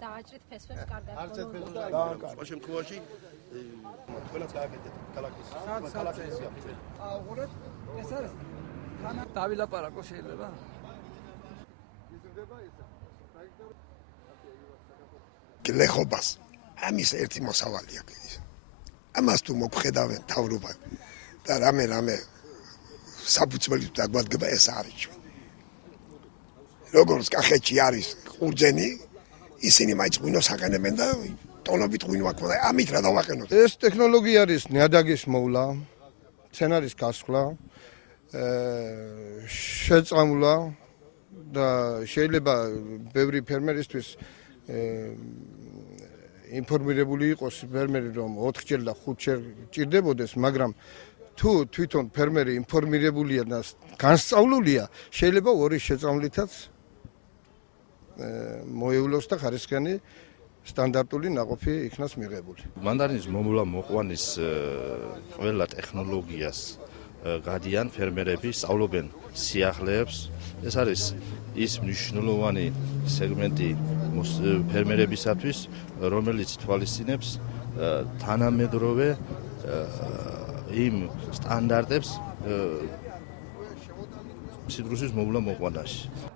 დააჭრით ფესვებს კარგად. სხვა შემთხვევაში ყველას გააკეთეთ ქალაქის აუღურეთ ეს არის დავილაპარაკო შეიძლება გლეხობას ამის ერთი მოსავალი აქვს ამას თუ მოგხედავენ თავრობა და რამე საფუძვლით დაგვადგება ეს არის როგორც კახეთში არის ყურძენი ისინი მაინც ღვინოს აყენებენ და ტონობით ღვინო აქვს და ამით რა დავაყენოთ ეს ტექნოლოგია არის ნიადაგის მოვლა სცენარის გასვლა შეწამვლა და შეიძლება ბევრი ფერმერისთვის ინფორმირებული იყოს ფერმერი რომ 4ჯერ და 5ჯერ ჭირდებოდეს მაგრამ თუ თვითონ ფერმერი ინფორმირებულია და განსწავლულია შეიძლება ორი შეწამვლითაც მოევლოს და ხარისხიანი სტანდარტული ნაყოფი იქნას მიღებული. მანდარინის მომულა მოყვანის ყველა ტექნოლოგიას გადიან ფერმერები, სწავლობენ სიახლეებს. ეს არის ის მნიშვნელოვანი სეგმენტი ფერმერებისათვის, რომელიც თვალისწინებს თანამედროვე იმ სტანდარტებს ციტრუსის მომულა მოყვანაში.